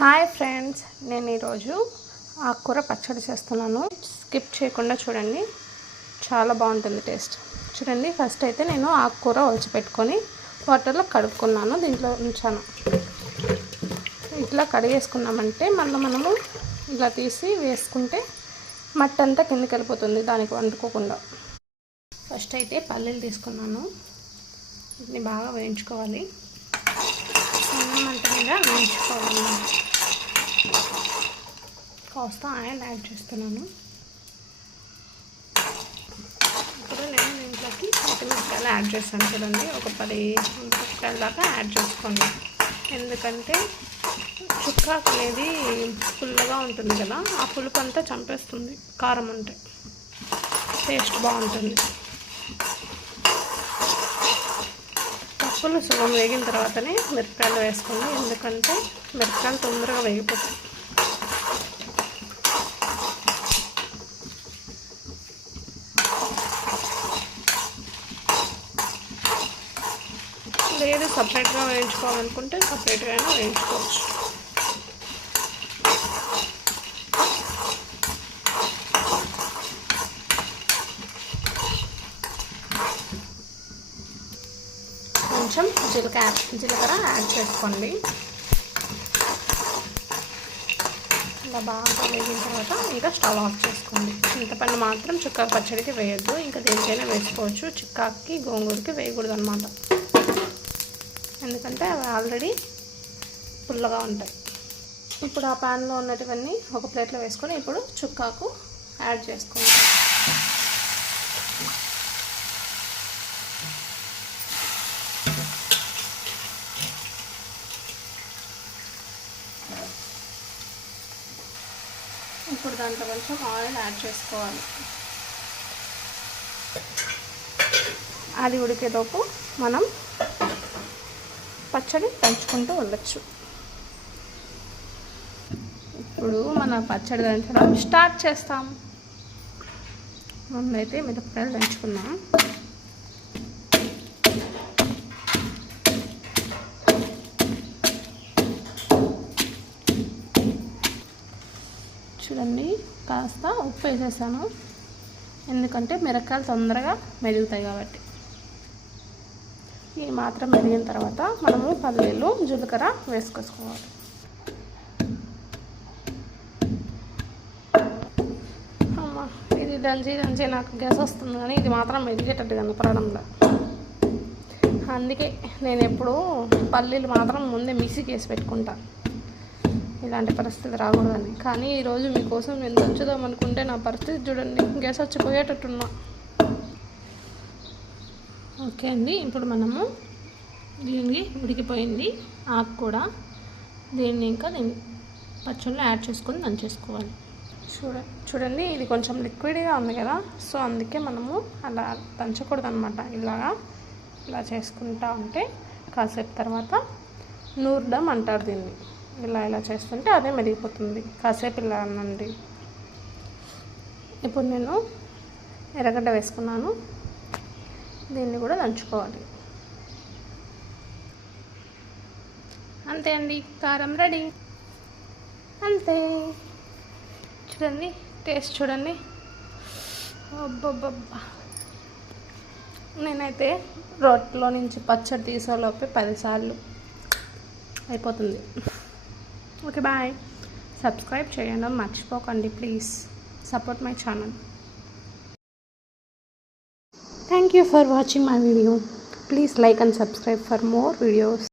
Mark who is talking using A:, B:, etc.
A: Hi friends నేను ఈరోజు ఆకుకూర పచ్చడి చేస్తున్నాను. స్కిప్ చేయకుండా చూడండి. చాలా బాగుంటుంది టేస్ట్. చూడండి ఫస్ట్ అయితే నేను ఆకుకూర ఒలిచిపెట్టుకొని వాటర్లో కడుక్కున్నాను దీంట్లో ఉంచాను. ఇట్లా కడిగేసుకున్నామంటే మళ్ళీ మనము ఇలా తీసి వేసుకుంటే మట్టి అంతా కిందకి వెళ్ళిపోతుంది దానికి వండుకోకుండా. ఫస్ట్ అయితే పల్లీలు తీసుకున్నాను. వీటిని బాగా వేయించుకోవాలి. మంట మీద వేయించుకోవాలి. కాస్త ఆయిల్ యాడ్ చేస్తున్నాను. ఇప్పుడు నేను దీంట్లోకి పచ్చిమిరపకాయలు యాడ్ చేస్తాను చూడండి. ఒక పది మిరపకాయల దాకా యాడ్ చేసుకోండి. ఎందుకంటే చుక్కాకు అనేది పుల్లగా ఉంటుంది కదా ఆ పులుపు అంతా చంపేస్తుంది. కారం ఉంటే. టేస్ట్ బాగుంటుంది. పప్పులు సుగం వేగిన తర్వాతనే మిరపకాయలు వేసుకోండి ఎందుకంటే మిరపకాయలు తొందరగా వేగిపోతాయి. లేదు సపరేట్గా వేయించుకోవాలనుకుంటే సపరేట్గా అయినా వేయించుకోవచ్చు. కొంచెం జీలకర్ర జీలకర్ర యాడ్ చేసుకోండి. ఇలా బాగా వేగిన తర్వాత ఇంకా స్టవ్ ఆఫ్ చేసుకోండి. చింతపండు మాత్రం చుక్కాకు పచ్చడికి వేయద్దు. ఇంకా దేనికైనా వేసుకోవచ్చు. చిక్కాకి గోంగూరకి వేయకూడదు అనమాట ఎందుకంటే అవి ఆల్రెడీ పుల్లగా ఉంటాయి. ఇప్పుడు ఆ ప్యాన్లో ఉన్నటువన్నీ ఒక ప్లేట్లో వేసుకొని ఇప్పుడు చుక్కాకు యాడ్ చేసుకోండి. ఇప్పుడు దాంట్లో కొంచెం ఆయిల్ యాడ్ చేసుకోవాలి. అది ఉడికేలోపు మనం పచ్చడి దంచుకుంటూ ఉండొచ్చు. ఇప్పుడు మన పచ్చడి దంచడం స్టార్ట్ చేస్తాం. ముందైతే మిరపకాయలు దంచుకున్నాం. చూడండి కాస్త ఉప్పు వేసేసాను. ఎందుకంటే మిరపకాయలు తొందరగా మెరుగుతాయి కాబట్టి. ఇవి మాత్రం మెరిగిన తర్వాత మనము పల్లీలు జీలకర్ర వేసుకొచ్చుకోవాలి ఇది దంచి దంచి నాకు గ్యాస్ వస్తుంది కానీ ఇది మాత్రం మెరిగేటట్టు ప్రాణంలో. అందుకే నేను ఎప్పుడు పల్లీలు మాత్రం ముందే మిక్సీకి వేసి పెట్టుకుంటాను ఇలాంటి పరిస్థితి రాకూడదని. కానీ ఈరోజు మీకోసం నేను దంచుదాం అనుకుంటే నా పరిస్థితి చూడండి. గ్యాస్ వచ్చిపోయేటట్టున్నా. ఓకే అండి ఇప్పుడు మనము దీనికి ఉడికిపోయింది ఆకు కూడా. దీన్ని ఇంకా దీన్ని పచ్చళ్ళు యాడ్ చేసుకొని దంచేసుకోవాలి. చూడ చూడండి ఇది కొంచెం లిక్విడ్గా ఉంది కదా. సో అందుకే మనము అలా దంచకూడదు అనమాట ఇలాగా ఇలా చేసుకుంటా ఉంటే కాసేపు తర్వాత నూర్దం అంటారు దీన్ని. ఇలా ఇలా చేస్తుంటే అదే మెరిగిపోతుంది. కాసేపు ఇలా అనండి ఇప్పుడు నేను ఎర్రగడ్డ వేసుకున్నాను. దీన్ని కూడా దంచుకోవాలి అంతే అండి. కారం రెడీ. అంతే. చూడండి టేస్ట్ చూడండి. అబ్బబ్బబ్బా. నేనైతే రోట్లో నుంచి పచ్చడి తీసేలోపే పదిసార్లు అయిపోతుంది. Okay bye. సబ్స్క్రైబ్ చేయడం మర్చిపోకండి please support my channel thank you for watching my video please like and subscribe for more videos